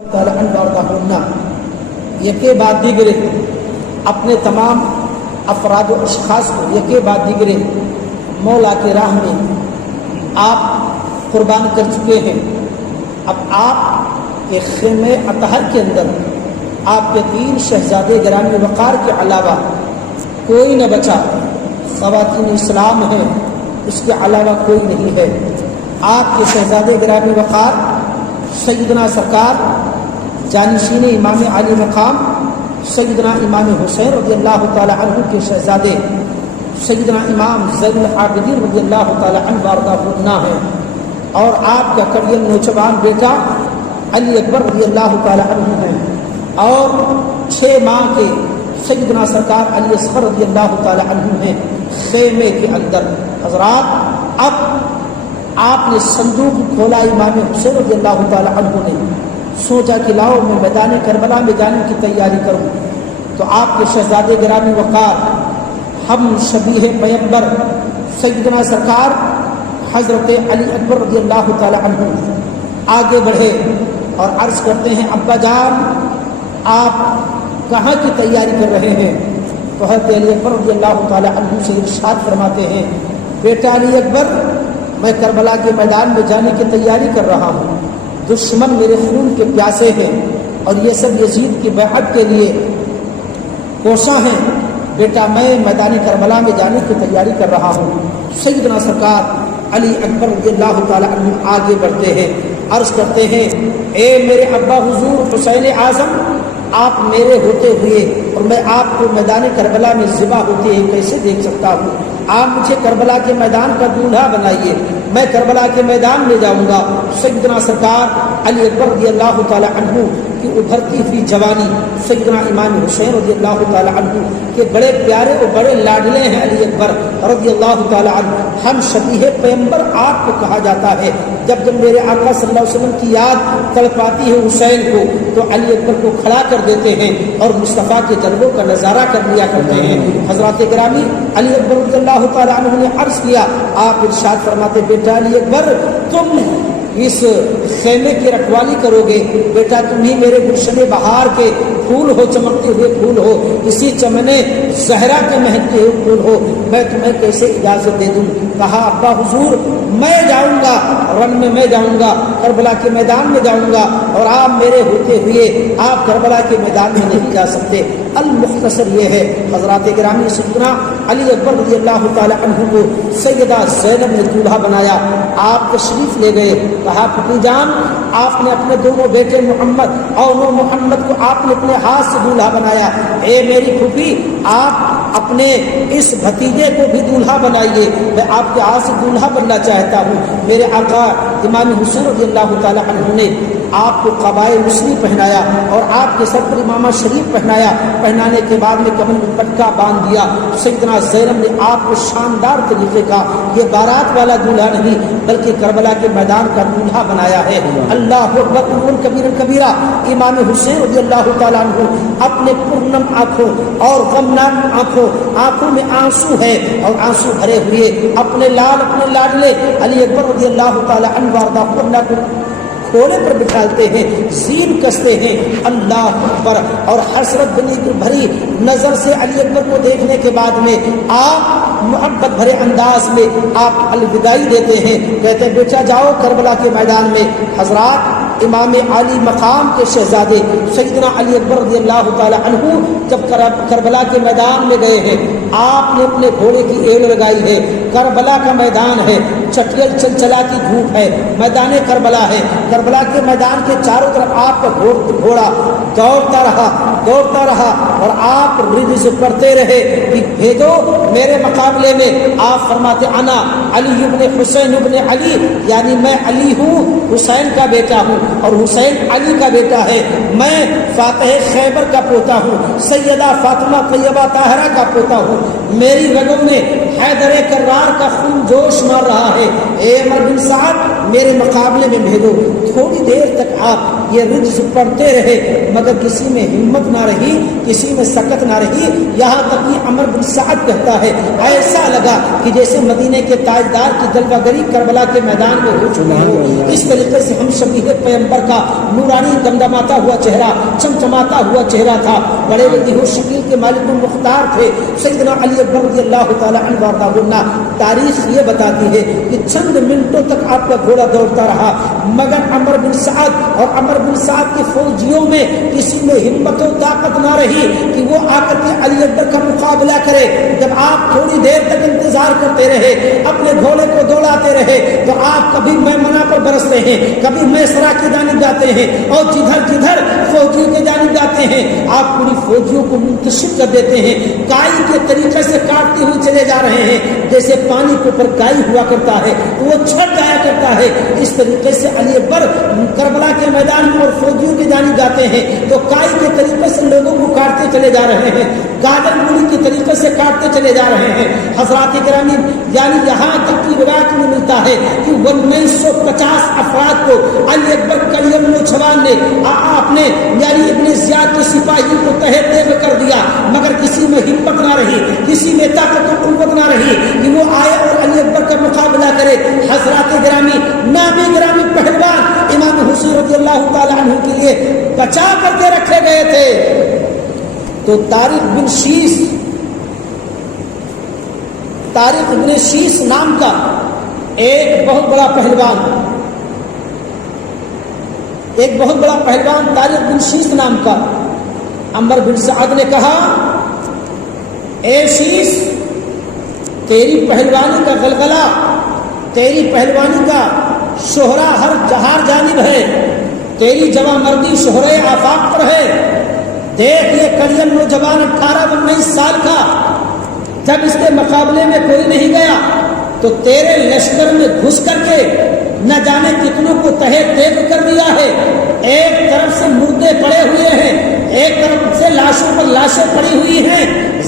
تعالیٰ عنہ یکے بعد دیگرے اپنے تمام افراد و اشخاص کو یکے بعد دیگرے مولا کے راہ میں آپ قربان کر چکے ہیں۔ اب آپ کے خیمے اطہر کے اندر آپ کے 3 شہزادے گرامی وقار کے علاوہ کوئی نہ بچا، خواتین اسلام ہیں اس کے علاوہ کوئی نہیں ہے۔ آپ کے شہزادے گرامی وقار سیدنا سرکار جانشین امام علی مقام سیدنا امام حسین رضی اللہ تعالی عنہ کے شہزادے سیدنا امام زین العابدین رضی اللہ تعالی عنہ وارضاہ ہیں، اور آپ کا کڑیل نوجوان بیٹا علی اکبر رضی اللہ تعالی عنہ ہیں، اور 6 ماہ کے سیدنا سرکار علی اصغر رضی اللہ تعالی عنہ ہیں خیمے کے اندر۔ حضرات، اب آپ نے صندوق کھولا، امام حسین رضی اللہ تعالی عنہ نے سوچا کہ لاؤ میں میدان کربلا میں جانے کی تیاری کروں، تو آپ کے شہزادے گرامی وقار ہم شبیہ پیغمبر سیدنا سرکار حضرت علی اکبر رضی اللہ تعالی عنہ آگے بڑھے اور عرض کرتے ہیں، ابا جان آپ کہاں کی تیاری کر رہے ہیں؟ تو حضرت علی اکبر رضی اللہ تعالی عنہ سے ارشاد فرماتے ہیں، بیٹا علی اکبر، میں کربلا کے میدان میں جانے کی تیاری کر رہا ہوں، دشمن میرے خون کے پیاسے ہیں اور یہ سب یزید کی بیعت کے لیے کوشاں ہیں، بیٹا میں میدان کربلا میں جانے کی تیاری کر رہا ہوں۔ سیدنا سرکار علی اکبر رضی اللہ تعالی عنہ آگے بڑھتے ہیں، عرض کرتے ہیں، اے میرے ابا حضور حسین اعظم، آپ میرے ہوتے ہوئے اور میں آپ کو میدان کربلا میں ذبح ہوتے ہیں کیسے دیکھ سکتا ہوں؟ آپ مجھے کربلا کے میدان کا دولہا بنائیے، میں کربلا کے میدان میں جاؤں گا۔ سیدنا سرکار علی اکبر رضی اللہ تعالی عنہ کی ابھرتی ہوئی جوانی سیدنا امام حسین رضی اللہ تعالی عنہ کے بڑے پیارے اور بڑے لاڈلے ہیں علی اکبر رضی اللہ تعالی عنہ، ہم شبیہ پیغمبر آپ کو کہا جاتا ہے۔ جب میرے آقا صلی اللہ علیہ وسلم کی یاد تڑپاتی ہے حسین کو، تو علی اکبر کو کھڑا کر دیتے ہیں اور مصطفیٰ کے جلووں کا نظارہ کر لیا کرتے ہیں۔ حضرات گرامی، علی اکبر رضی اللہ تعالی عنہ نے عرض کیا، آپ ارشاد فرماتے، بیٹا علی اکبر، تم اس خیمے کی رکھوالی کرو گے، بیٹا تم ہی میرے گلشن بہار کے پھول ہو، چمکتے ہوئے پھول ہو، اسی چمن زہرا کے مہکتے ہوئے پھول ہو، میں تمہیں کیسے اجازت دے دوں؟ کہا، ابا حضور میں جاؤں گا، رن میں میں جاؤں گا، کربلا کے میدان میں جاؤں گا، اور آپ میرے ہوتے ہوئے آپ کربلا کے میدان میں نہیں جا سکتے۔ المختصر یہ ہے حضرات گرامی، سیدنا علی اکبر رضی اللہ تعالی عنہ کو سیدہ زینب نے دولہا بنایا، آپ تشریف لے گئے، کہا پھوپھی جان آپ نے اپنے دونوں بیٹے محمد اور نو محمد کو آپ نے اپنے ہاتھ سے دولہا بنایا، اے میری پھوپھی آپ اپنے اس بھتیجے کو بھی دولہا بنائیے، میں آپ کے ہاتھ سے دولہا بننا چاہتا ہوں۔ میرے آقا امام حسین رضی اللہ تعالی عنہ نے آپ کو قبائے مصری پہنایا اور آپ کے سر پر امامہ شریف پہنایا، پہنانے کے بعد میں کمر میں پٹکا باندھ دیا۔ سیدنا زینب نے آپ کو شاندار طریقے کا، یہ بارات والا دولہا نہیں بلکہ کربلا کے میدان کا دولہا بنایا ہے۔ اللہ اکبر، عمر کبیر کبیرہ، امام حسین رضی اللہ تعالیٰ عنہ اپنے پرنم آنکھوں اور غمناک آنکھوں میں آنسو ہے اور آنسو بھرے ہوئے اپنے لاڈلے علی اکبر رضی اللہ تعالیٰ عنہ وارضاہ کو کھولے پر بٹھالتے ہیں، زین کستے ہیں، اللہ اکبر، اور حسرت بھری نظر سے علی اکبر کو دیکھنے کے بعد میں آپ محبت بھرے انداز میں آپ الوداعی دیتے ہیں، کہتے ہیں بیٹا جاؤ کربلا کے میدان میں۔ حضرات، امام علی مقام کے شہزادے سیدنا علی اکبر رضی اللہ تعالی عنہ جب کربلا کے میدان میں گئے ہیں، آپ نے اپنے گھوڑے کی ایڑ لگائی ہے، کربلا کا میدان ہے، چٹیل چلچلا کی دھوپ ہے، میدان کربلا ہے، کربلا کے میدان کے چاروں طرف آپ کا گھوڑا دوڑتا رہا اور آپ رض پڑھتے رہے کہ بھیجو میرے مقابلے میں۔ آپ فرماتے، انا علی ابن حسین ابن علی، یعنی میں علی ہوں، حسین کا بیٹا ہوں اور حسین علی کا بیٹا ہے، میں فاتح خیبر کا پوتا ہوں، سیدہ فاطمہ طیبہ طاہرہ کا پوتا ہوں، میری رگوں میں حیدر کرار کا خون جوش مار رہا ہے۔ اے عمر بن سعد، میرے مقابلے میں بھیجو۔ تھوڑی دیر تک آپ یہ رجز پڑھتے رہے مگر کسی میں ہمت نہ رہی، کسی میں سکت نہ رہی، یہاں تک کہ عمر بن سعد کہتا ہے ایسا لگا کہ جیسے مدینے کے تاجدار کی جلوہ گری کربلا کے میدان میں ہو چکی ہو۔ اس طریقے سے ہم شبیہ پیغمبر کا نورانی دمدماتا ہوا چہرہ، چمچماتا ہوا چہرہ تھا۔ بڑے وجیح شکل کے مالک المختار تھے سیدنا علی اکبر رضی اللہ تعالی عنہ وارضاہ۔ تاریخ یہ بتاتی ہے کہ چند منٹوں تک آپ کا گھوڑا دوڑتا رہا مگر عمر بن سعد اور عمر بن سعد کے فوجیوں میں کسی میں ہمت و طاقت نہ رہی کہ وہ آ کر کے علی اکبر کا مقابلہ کرے۔ جب آپ تھوڑی دیر تک انتظار کرتے رہے، اپنے گھوڑے کو دوڑاتے رہے، تو آپ کبھی میمنہ پر برستے ہیں، کبھی میسرہ کی جانب جاتے ہیں اور جدھر جدھر فوجیوں کے جانب جاتے ہیں آپ پوری فوجیوں کو منتشر کر دیتے ہیں، کائی کے طریقے سے کاٹتے ہوئے چلے جا رہے ہیں۔ جیسے پانی کے اوپر کائی ہوا کرتا ہے تو وہ چھٹ جایا کرتا ہے، اس طریقے سے علی اکبر کربلا کے میدان میں اور فوجیوں کی جانب جاتے ہیں تو کائی کے طریقے سے لوگوں کو کاٹتے چلے جا رہے ہیں، گاجر مولی کے طریقے سے کاٹتے چلے جا رہے ہیں۔ حضرات گرامی، یعنی یہاں تک کی روایت میں ملتا ہے کہ 1950 افراد کو علی اکبر کلیم نوجوان نے آپ نے یعنی ابن زیاد کے سپاہی کو تہہ تیغ کر دیا مگر کسی میں ہمت نہ رہی، کسی میں طاقت و قوت نہ رہی کہ وہ آئے اور علی اکبر کا مقابلہ کرے۔ حضرات گرامی، نامی گرامی پہلوان امام حسین رضی اللہ تعالی عنہ کے لیے بچا کر کے رکھے گئے تھے۔ تو طارق بن شیس نام کا ایک بہت بڑا پہلوان طارق بن شیس نام کا، عمر بن سعد نے کہا اے شیس، تیری پہلوانی کا غلغلہ، تیری پہلوانی کا شہرہ ہر جانب ہے، تیری جواں مردی شہرے آفاق پر ہے۔ دیکھ یہ کلیم نوجوان 18-19 سال کا، جب اس کے مقابلے میں کوئی نہیں گیا تو تیرے لشکر میں گھس کر کے نہ جانے کتنوں کو تہہ تیغ کر دیا ہے۔ ایک طرف سے مردے پڑے ہوئے ہیں، ایک طرف سے لاشوں پر لاشیں پڑی ہوئی ہیں۔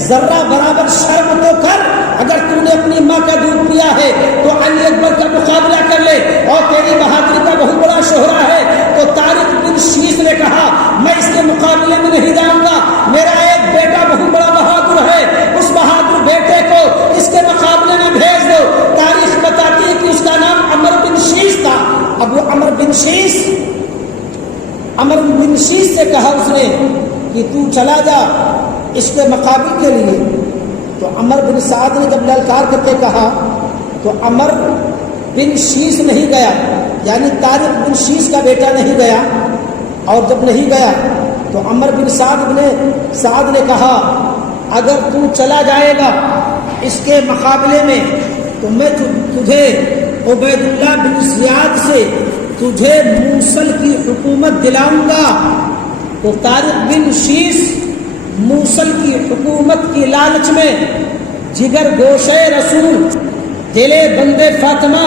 ذرہ برابر شرم تو کر، اگر تو نے اپنی ماں کا دودھ پیا ہے تو علی اکبر کا مقابلہ کر لے، اور تیری بہادری کا بہت بڑا شہرہ ہے۔ تو طارق بن شیس نے کہا میں اس کے مقابلے میں نہیں جاؤں گا، میرا ایک بیٹا بہت بڑا بہادر ہے، اس بہادر بیٹے کو اس کے مقابلے میں بھیج دو۔ تاریخ بتاتی ہے کہ اس کا نام عمر بن شیس تھا۔ اب وہ عمر بن شیس سے کہا اس نے کہ تو چلا جا اس کے مقابل کے لیے۔ تو عمر بن سعد نے جب للکار کر کے کہا تو عمر بن شیس نہیں گیا، یعنی طارق بن شیس کا بیٹا نہیں گیا۔ اور جب نہیں گیا تو عمر بن سعد نے کہا اگر تو چلا جائے گا اس کے مقابلے میں تو میں تجھے عبید اللہ بن زیاد سے تجھے موصل کی حکومت دلاؤں گا۔ تو طارق بن شیس موصل کی حکومت کی لالچ میں جگر گوشے رسول، دل بندے فاطمہ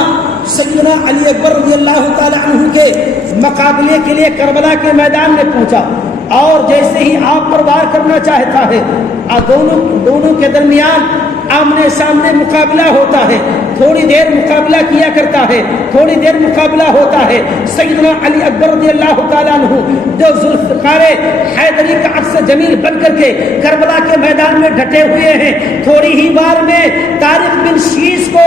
سیدنا علی اکبر رضی اللہ تعالی عنہ کے مقابلے کے لیے کربلا کے میدان میں پہنچا، اور جیسے ہی آپ پر وار کرنا چاہتا ہے دونوں کے درمیان آمنے سامنے مقابلہ ہوتا ہے، تھوڑی دیر مقابلہ کیا کرتا ہے، تھوڑی دیر مقابلہ ہوتا ہے۔ سیدنا علی اکبر رضی اللہ تعالیٰ عنہ جو ذوالفقار حیدری کا عکس جمیل بن کر کے کربلا کے میدان میں ڈٹے ہوئے ہیں، تھوڑی ہی بار میں طارق بن شیس کو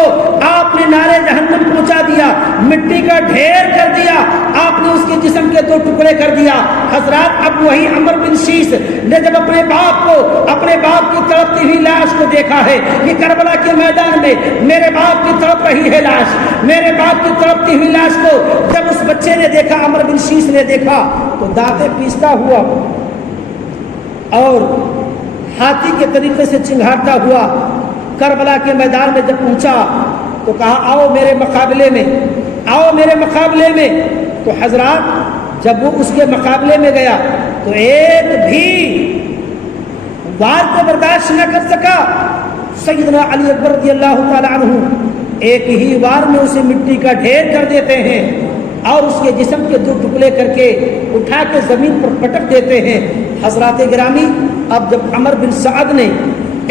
آپ نے نارے جہنم پہنچا دیا، مٹی کا ڈھیر کر دیا، آپ نے اس کے جسم کے 2 ٹکڑے کر دیا۔ حضرات اب وہی عمر بن شیس نے جب اپنے باپ کی تڑپتی ہوئی لاش کو دیکھا ہے کہ کربلا کے میدان میں میرے باپ کی تڑپ رہی ہے لاش، میرے باپ کی تڑپتی ہوئی لاش کو جب اس بچے نے دیکھا، عمر بن شیس نے دیکھا تو دانتیں پیستا ہوا اور ہاتھی کے طریقے سے چنگھاڑتا ہوا کربلا کے میدان میں جب پہنچا تو کہا آؤ میرے مقابلے میں، آؤ میرے مقابلے میں۔ تو حضرات جب وہ اس کے مقابلے میں گیا تو ایک بھی وار کو برداشت نہ کر سکا۔ سیدنا علی اکبر رضی اللہ تعالی عنہ ایک ہی وار میں اسے مٹی کا ڈھیر کر دیتے ہیں اور اس کے جسم کے 2 ٹکڑے کر کے اٹھا کے زمین پر پٹک دیتے ہیں۔ حضرات گرامی، اب جب عمر بن سعد نے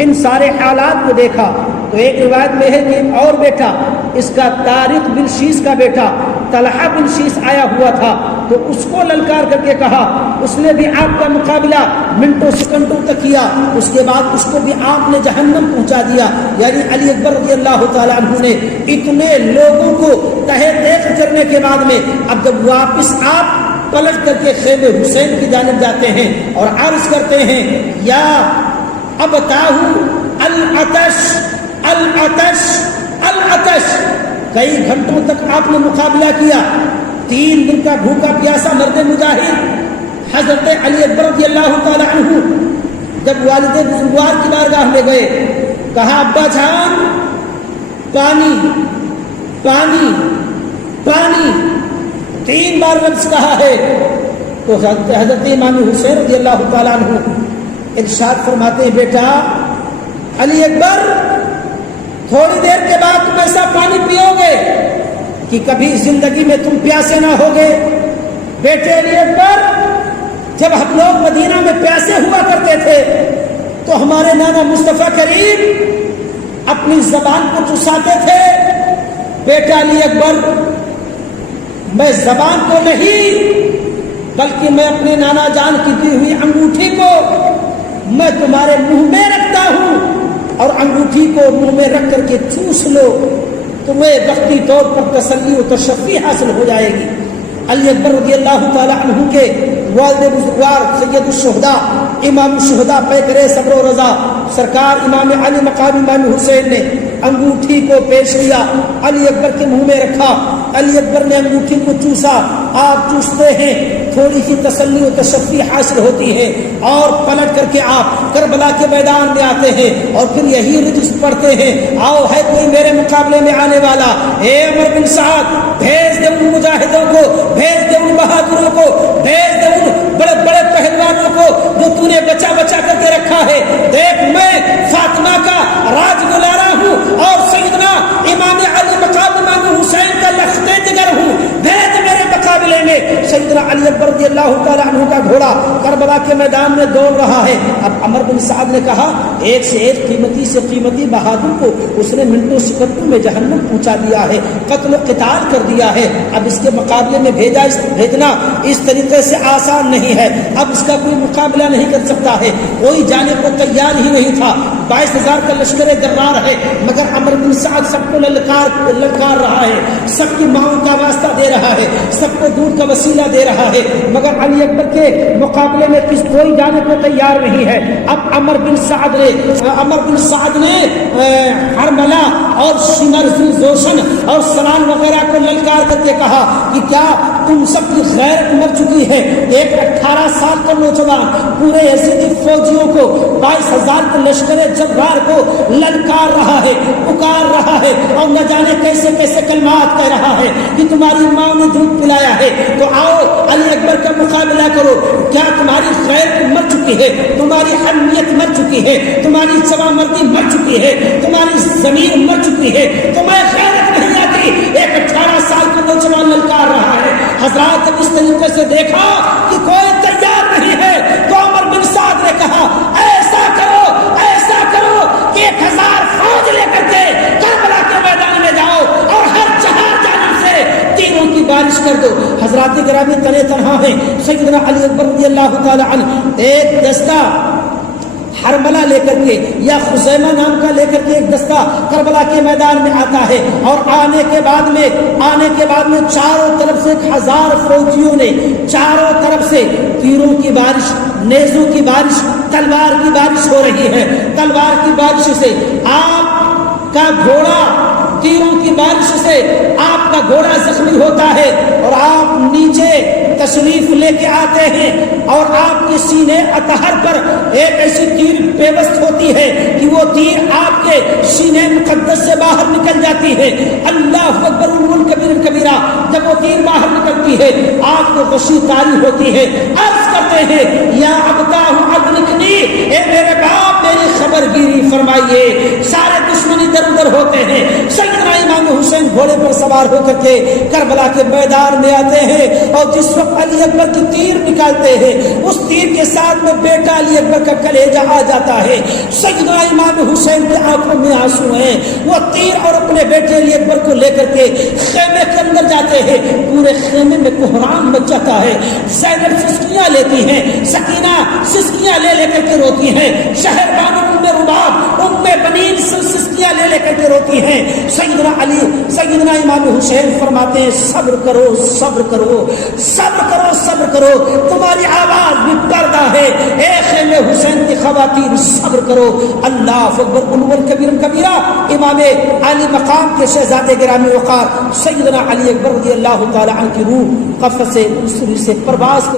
ان سارے حالات کو دیکھا تو ایک روایت میں ہے کہ اور بیٹا اس کا طارق بن شیس کا بیٹا طلحہ بن شیس آیا ہوا تھا تو اس کو للکار کر کے کہا، اس نے بھی آپ کا مقابلہ منٹوں سیکنڈوں تک کیا، اس کے بعد اس کو بھی آپ نے جہنم پہنچا دیا۔ یعنی علی اکبر رضی اللہ تعالیٰ عنہ نے اتنے لوگوں کو تہے دیکھ کرنے کے بعد میں اب جب واپس آپ پلٹ کر کے خیمے حسین کی جانب جاتے ہیں اور عرض کرتے ہیں یا ابتاہ العطش العطش العطش، کئی گھنٹوں تک آپ نے مقابلہ کیا، 3 دن کا بھوکا پیاسا مرد مجاہد حضرت علی اکبر رضی اللہ تعالی عنہ جب والد بزرگوار کی بارگاہ میں گئے، کہا ابا جان پانی پانی پانی، 3 بار لفظ کہا ہے۔ تو حضرت امام حسین رضی اللہ تعالیٰ عنہ ارشاد فرماتے ہیں بیٹا علی اکبر تھوڑی دیر کے بعد تم ایسا پانی پیو گے کہ کبھی زندگی میں تم پیاسے نہ ہوگے۔ بیٹے علی اکبر جب ہم لوگ مدینہ میں پیاسے ہوا کرتے تھے تو ہمارے نانا مصطفیٰ کریم اپنی زبان کو چساتے تھے۔ بیٹا علی اکبر میں زبان کو نہیں بلکہ میں اپنے نانا جان کی دی ہوئی انگوٹھی کو میں تمہارے منہ میں رکھتا ہوں، اور انگوٹھی کو منہ میں رکھ کر کے چوس لو، تمہیں وقتی طور پر تسلی و تشفی حاصل ہو جائے گی۔ علی اکبر رضی اللہ تعالی عنہ کے والد بزرگوار سید الشہداء امام الشہداء پیکرے صبر و رضا سرکار امام علی مقام امام حسین نے انگوٹھی کو پیش کیا، علی اکبر کے منہ میں رکھا، علی اکبر نے انگوٹھی کو چوسا۔ آپ چوستے ہیں تھوڑی سی تسلی و تشفی حاصل ہوتی ہے، اور پلٹ کر کے آپ کربلا کے میدان میں آتے ہیں اور پھر یہی رجس پڑھتے ہیں، آؤ ہے کوئی میرے مقابلے میں آنے والا، اے عمر بن سعد بھیج دے ان مجاہدوں کو، بھیج دے ان بہادروں کو، بھیج دے ان بڑے بڑے پہلوانوں کو جو تو نے بچا بچا کر کے رکھا ہے۔ دیکھ میں فاطمہ کا راج گلارا ہوں اور سیدنا امام علی مقام امام حسین کا لخت جگر ہوں، بھیج میرے مقابلے میں۔ سیدنا علی اکبر رضی اللہ تعالیٰ عنہ کا گھوڑا کربلا کے میدان میں دوڑ رہا ہے۔ اب عمر بن سعد نے کہا ایک سے ایک قیمتی سے قیمتی بہادر کو اس نے منٹوں سیکنڈوں میں جہنم پہنچا دیا ہے، قتل و قتال کر دیا ہے، اب اس کے مقابلے میں بھیجنا اس طریقے سے آسان نہیں ہے، اب اس کا کوئی مقابلہ نہیں کر سکتا ہے۔ کوئی جانے کو تیار ہی نہیں تھا، 22,000 کا لشکر جرار ہے، مگر عمر بن سعد سب کو للکار رہا ہے، سب کی ماؤں کا واسطہ دے رہا ہے، سب کو دودھ کا وسیلہ دے رہا ہے، مگر علی اکبر کے مقابلے میں کوئی جانے کو تیار نہیں ہے۔ اب عمر بن سعد نے حرملہ اور شمر زوشن اور سنان وغیرہ کو للکار کر کے کہا کہ کیا تم سب کی غیرت مر چکی ہے؟ ایک 18 سال کا نوجوان پورے یزیدی فوجیوں کو 22,000 کے لشکر جبار کو للکار رہا ہے، پکار رہا ہے، اور نہ جانے کیسے کیسے کلمات کہہ رہا ہے کہ تمہاری ماں نے دودھ پلایا ہے، تو آؤ علی اکبر کا مقابلہ کرو۔ کیا تمہاری غیرت مر چکی ہے؟ تمہاری حمیت مر چکی ہے؟ تمہاری جواں مردی مر چکی ہے؟ تمہاری ضمیر مر چکی ہے؟ تمہیں غیرت نہیں آتی؟ ایک 18 سال کا نوجوان للکار رہا ہے۔ حضرات جب اس طریقے سے دیکھا کہ کوئی تیار نہیں ہے تو عمر بن سعد نے کہا ایسا کرو کہ 1000 فوج لے کر کے کربلا کے میدان میں جاؤ اور ہر 4 جانب سے تیروں کی بارش کر دو۔ حضرات گرامی تنے تنہا ہیں، سیدنا علی اکبر رضی اللہ تعالی عنہ ایک دستہ حرملہ لے کر کے یا خزیمہ نام کا لے کر کے ایک دستہ کربلا کے میدان میں آتا ہے، اور آنے کے بعد میں چاروں طرف سے 1000 فوجیوں نے چاروں طرف سے تیروں کی بارش، نیزوں کی بارش، تلوار کی بارش ہو رہی ہے۔ تلوار کی بارش سے آپ کا گھوڑا، تیروں کی بارش سے آپ کا گھوڑا زخمی ہوتا ہے، اور آپ نیچے تشریف لے کے آتے ہیں، اور آپ کے سینے اطہر پر ایک ایسی تیر پیوست ہوتی ہے کہ وہ تیر آپ کے سینے مقدس سے باہر نکل جاتی ہے۔ اللہ اکبر کبیر کبیرہ، جب وہ تیر باہر نکلتی ہے آپ کو خوشی طاری ہوتی ہے، عرض کرتے ہیں یا ابتاہ ادرکنی، اے میرے باپ میری خبر ادھر گیری فرمائیے، سارے دشمن ادھر ادھر ہوتے ہیں، سیدنا امام حسین گھوڑے پر سوار ہو کر کے کربلا کے میدان میں آتے ہیں، اور جس وقت علی اکبر کی تیر نکالتے ہیں اس تیر کے ساتھ میں بیٹا علی اکبر کا کلیجہ آ جاتا ہے۔ سیدنا امام حسین کی آنکھوں میں آنسو ہیں، وہ تیر اور اپنے بیٹے علی اکبر کو لے کر کے خیمے کے اندر جاتے ہیں، پورے خیمے میں کوہرام مچ جاتا ہے، زینب سسکیاں لیتی ہیں، سکینہ سسکیاں لے لے کر کے روتی ہیں، شہر بانو ام رباب ام بنین سسکیاں لے لے کر کے روتی ہیں۔ سیدنا امام حسین فرماتے ہیں صبر کرو صبر کرو صبر کرو صبر کرو، تمہاری آواز بھی پردہ ہے، اے خیمے حسین کی خواتین صبر کرو۔ اللہ اکبر، علو کبیر کبیرہ، امام علی مقام کے شہزادے گرامی وقار سیدنا علی اکبر رضی اللہ تعالی عنہ کی روح قفس سے پرواز